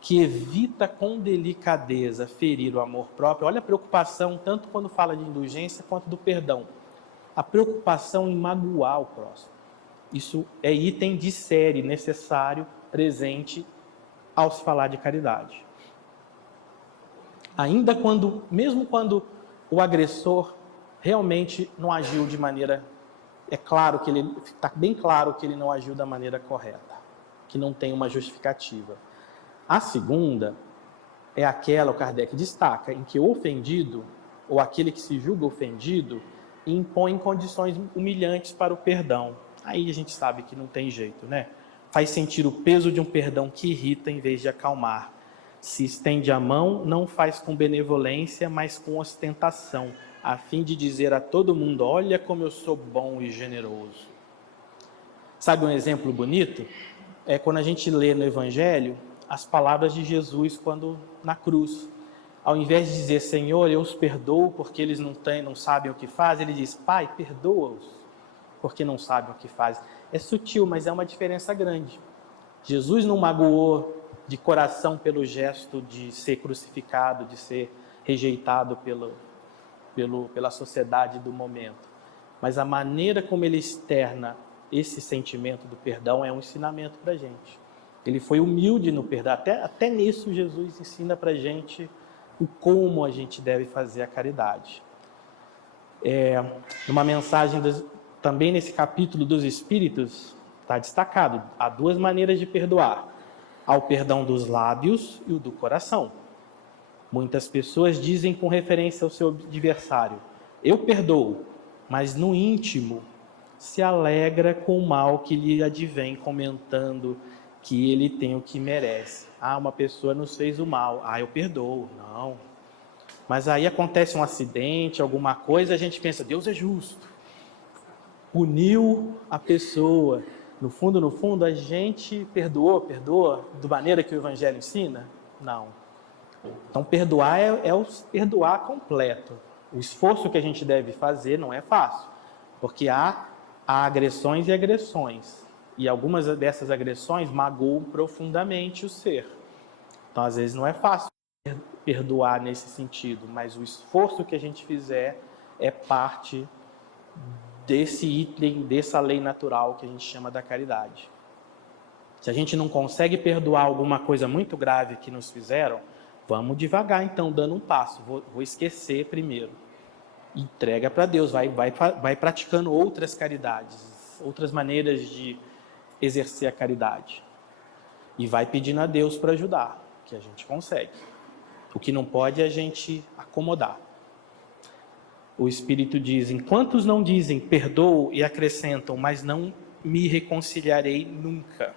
que evita com delicadeza ferir o amor próprio. Olha a preocupação, tanto quando fala de indulgência quanto do perdão. A preocupação em magoar o próximo. Isso é item de série necessário, presente ao se falar de caridade. Mesmo quando o agressor realmente não agiu de maneira... está bem claro que ele não agiu da maneira correta, que não tem uma justificativa. A segunda é aquela, o Kardec destaca, em que o ofendido, ou aquele que se julga ofendido, impõe condições humilhantes para o perdão. Aí a gente sabe que não tem jeito, né? Faz sentir o peso de um perdão que irrita em vez de acalmar. Se estende a mão, não faz com benevolência, mas com ostentação, a fim de dizer a todo mundo, olha como eu sou bom e generoso. Sabe um exemplo bonito? É quando a gente lê no Evangelho as palavras de Jesus quando na cruz. Ao invés de dizer, Senhor, eu os perdoo porque eles não sabem o que fazem, ele diz, Pai, perdoa-os porque não sabem o que fazem. É sutil, mas é uma diferença grande. Jesus não magoou de coração pelo gesto de ser crucificado, de ser rejeitado pela sociedade do momento. Mas a maneira como ele externa esse sentimento do perdão é um ensinamento para a gente. Ele foi humilde no perdão. Até nisso Jesus ensina para a gente o como a gente deve fazer a caridade. Numa mensagem, também nesse capítulo dos Espíritos, está destacado, há duas maneiras de perdoar. Há o perdão dos lábios e o do coração. Muitas pessoas dizem com referência ao seu adversário, eu perdoo, mas no íntimo se alegra com o mal que lhe advém, comentando que ele tem o que merece. Uma pessoa nos fez o mal, eu perdoo. Não. Mas aí acontece um acidente, alguma coisa, a gente pensa, Deus é justo. Puniu a pessoa. No fundo, a gente perdoa da maneira que o Evangelho ensina? Não. Então, perdoar é o perdoar completo. O esforço que a gente deve fazer não é fácil, porque há agressões e agressões. E algumas dessas agressões magoam profundamente o ser. Então, às vezes, não é fácil perdoar nesse sentido, mas o esforço que a gente fizer é parte desse item, dessa lei natural que a gente chama da caridade. Se a gente não consegue perdoar alguma coisa muito grave que nos fizeram, vamos devagar, então, dando um passo. Vou esquecer primeiro. Entrega para Deus, vai praticando outras caridades, outras maneiras de exercer a caridade. E vai pedindo a Deus para ajudar, que a gente consegue. O que não pode é a gente acomodar. O Espírito diz, enquanto não dizem perdoo e acrescentam, mas não me reconciliarei nunca.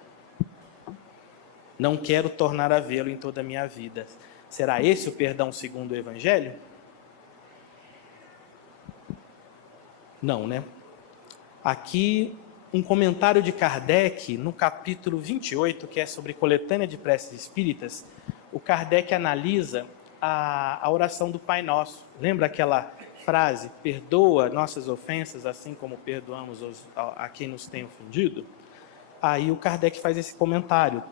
Não quero tornar a vê-lo em toda a minha vida. Será esse o perdão segundo o Evangelho? Não, né? Aqui, um comentário de Kardec, no capítulo 28, que é sobre coletânea de preces espíritas, o Kardec analisa a oração do Pai Nosso. Lembra aquela frase, perdoa nossas ofensas, assim como perdoamos a quem nos tem ofendido? Aí o Kardec faz esse comentário,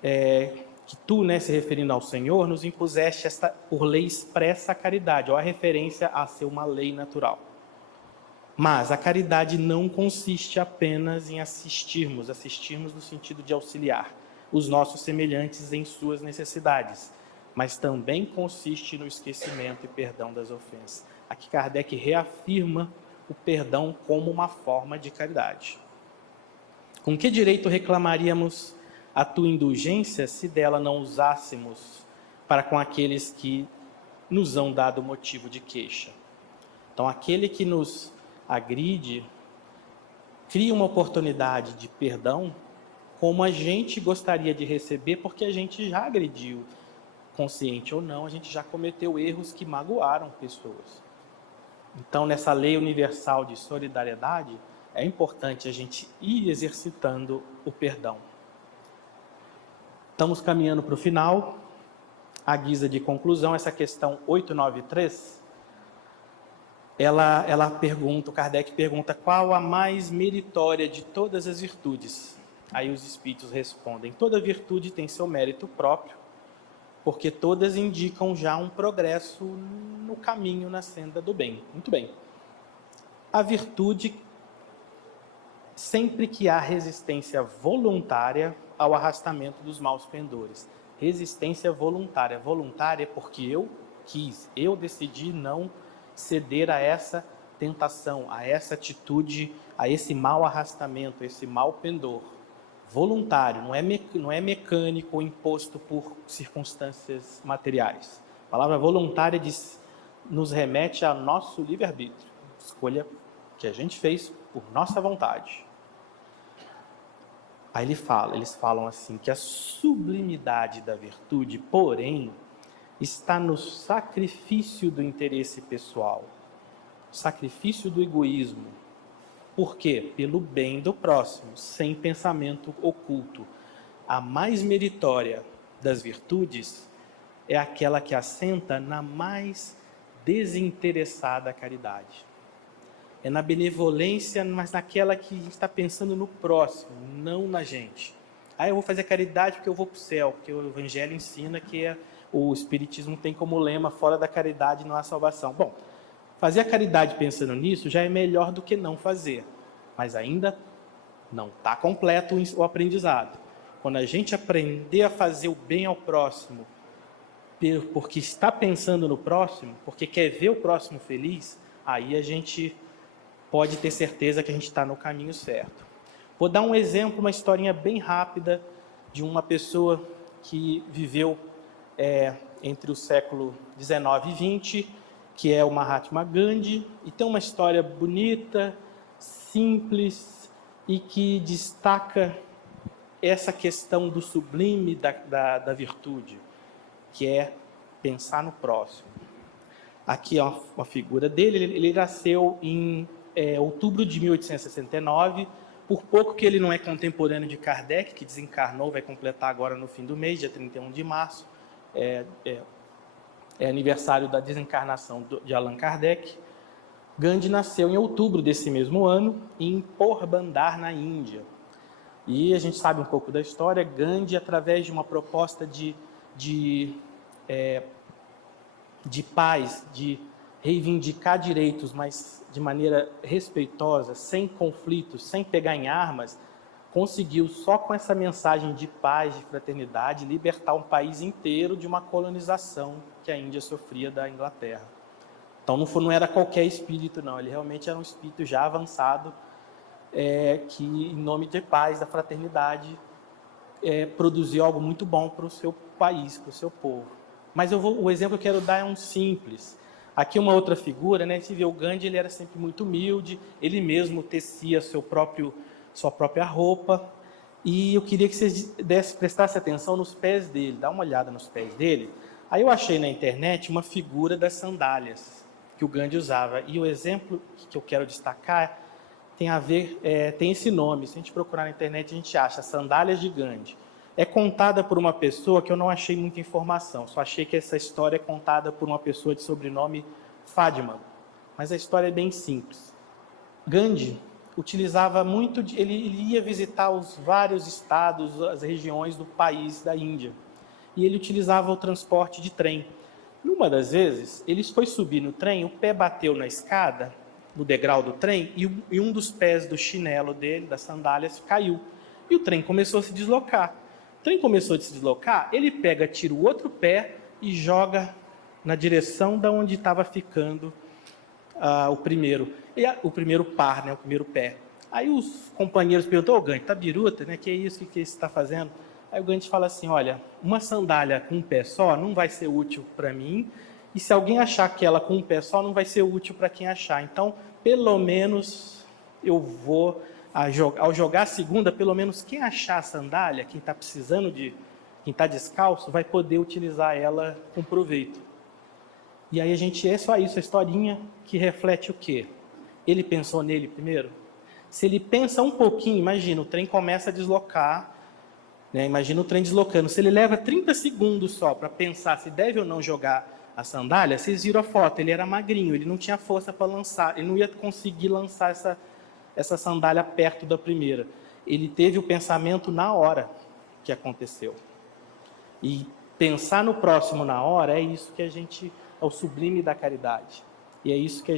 que tu, se referindo ao Senhor, nos impuseste por lei expressa a caridade, ou a referência a ser uma lei natural. Mas a caridade não consiste apenas em assistirmos no sentido de auxiliar os nossos semelhantes em suas necessidades, mas também consiste no esquecimento e perdão das ofensas. Aqui Kardec reafirma o perdão como uma forma de caridade. Com que direito reclamaríamos a tua indulgência se dela não usássemos para com aqueles que nos hão dado motivo de queixa? Então, aquele que nos agride, cria uma oportunidade de perdão, como a gente gostaria de receber, porque a gente já agrediu, consciente ou não, a gente já cometeu erros que magoaram pessoas. Então, nessa lei universal de solidariedade, é importante a gente ir exercitando o perdão. Estamos caminhando para o final. À guisa de conclusão, essa questão 893, ela pergunta, o Kardec pergunta, qual a mais meritória de todas as virtudes? Aí os espíritos respondem, toda virtude tem seu mérito próprio, porque todas indicam já um progresso no caminho, na senda do bem. Muito bem. A virtude, sempre que há resistência voluntária ao arrastamento dos maus pendores. Resistência voluntária. Voluntária é porque eu quis, eu decidi não ceder a essa tentação, a essa atitude, a esse mau arrastamento, a esse mau pendor. Voluntário, não é mecânico ou imposto por circunstâncias materiais. A palavra voluntária nos remete ao nosso livre-arbítrio, escolha que a gente fez por nossa vontade. Aí eles falam assim, que a sublimidade da virtude, porém, está no sacrifício do interesse pessoal, sacrifício do egoísmo. Por quê? Pelo bem do próximo, sem pensamento oculto. A mais meritória das virtudes é aquela que assenta na mais desinteressada caridade. É na benevolência, mas naquela que a gente está pensando no próximo, não na gente. Eu vou fazer caridade porque eu vou para o céu, porque o Evangelho ensina que o Espiritismo tem como lema, fora da caridade não há salvação. Bom, fazer a caridade pensando nisso já é melhor do que não fazer, mas ainda não está completo o aprendizado. Quando a gente aprender a fazer o bem ao próximo, porque está pensando no próximo, porque quer ver o próximo feliz, aí a gente pode ter certeza que a gente está no caminho certo. Vou dar um exemplo, uma historinha bem rápida de uma pessoa que viveu entre o século 19 e 20, que é o Mahatma Gandhi, e tem uma história bonita, simples, e que destaca essa questão do sublime da virtude, que é pensar no próximo. Aqui é uma figura dele, ele nasceu em outubro de 1869, por pouco que ele não é contemporâneo de Kardec, que desencarnou, vai completar agora no fim do mês, dia 31 de março, é aniversário da desencarnação de Allan Kardec. Gandhi nasceu em outubro desse mesmo ano, em Porbandar, na Índia. E a gente sabe um pouco da história. Gandhi, através de uma proposta de paz, de reivindicar direitos, mas de maneira respeitosa, sem conflitos, sem pegar em armas, conseguiu, só com essa mensagem de paz, de fraternidade, libertar um país inteiro de uma colonização que a Índia sofria da Inglaterra. Então não era qualquer espírito, não. Ele realmente era um espírito já avançado, que, em nome de paz, da fraternidade, produziu algo muito bom para o seu país, para o seu povo. Mas o exemplo que eu quero dar é um simples. Aqui uma outra figura, né? Se vê o Gandhi, ele era sempre muito humilde, ele mesmo tecia sua própria roupa, e eu queria que vocês prestassem atenção nos pés dele, dá uma olhada nos pés dele. Aí eu achei na internet uma figura das sandálias que o Gandhi usava, e o exemplo que eu quero destacar tem esse nome. Se a gente procurar na internet, a gente acha Sandálias de Gandhi. É contada por uma pessoa que eu não achei muita informação, só achei que essa história é contada por uma pessoa de sobrenome Fadman, mas a história é bem simples. Gandhi utilizava muito, ele ia visitar os vários estados, as regiões do país da Índia, e ele utilizava o transporte de trem. Numa das vezes, ele foi subir no trem, o pé bateu na escada, no degrau do trem, e um dos pés do chinelo dele, das sandálias, caiu. E o trem começou a se deslocar. O trem começou a se deslocar, ele tira o outro pé e joga na direção da onde estava ficando o primeiro par, né, o primeiro pé. Aí os companheiros perguntam, Gandhi, tá biruta, né? Que é isso? O que você está fazendo? Aí o Gandhi fala assim, olha, uma sandália com um pé só não vai ser útil para mim, e se alguém achar aquela com um pé só, não vai ser útil para quem achar. Então, pelo menos, eu vou ao jogar a segunda, pelo menos quem achar a sandália, quem está precisando quem está descalço, vai poder utilizar ela com proveito. E aí é só isso, a historinha que reflete o quê? Ele pensou nele primeiro? Se ele pensa um pouquinho, imagina, o trem começa a deslocar, né? Imagina o trem deslocando. Se ele leva 30 segundos só para pensar se deve ou não jogar a sandália, vocês viram a foto, ele era magrinho, ele não tinha força para lançar, ele não ia conseguir lançar essa sandália perto da primeira. Ele teve o pensamento na hora que aconteceu. E pensar no próximo na hora é isso que é o sublime da caridade. E é isso que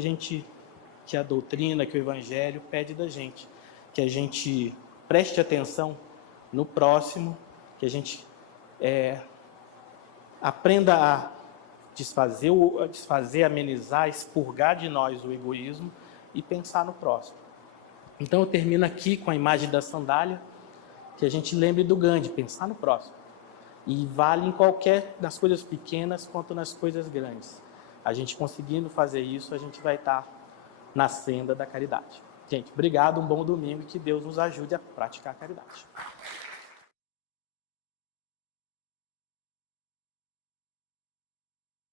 a doutrina, que o Evangelho pede da gente. Que a gente preste atenção no próximo, que a gente aprenda a desfazer, amenizar, expurgar de nós o egoísmo e pensar no próximo. Então eu termino aqui com a imagem da sandália, que a gente lembre do Gandhi, pensar no próximo. E vale em nas coisas pequenas quanto nas coisas grandes. A gente conseguindo fazer isso, a gente vai estar na senda da caridade. Gente, obrigado, um bom domingo e que Deus nos ajude a praticar a caridade.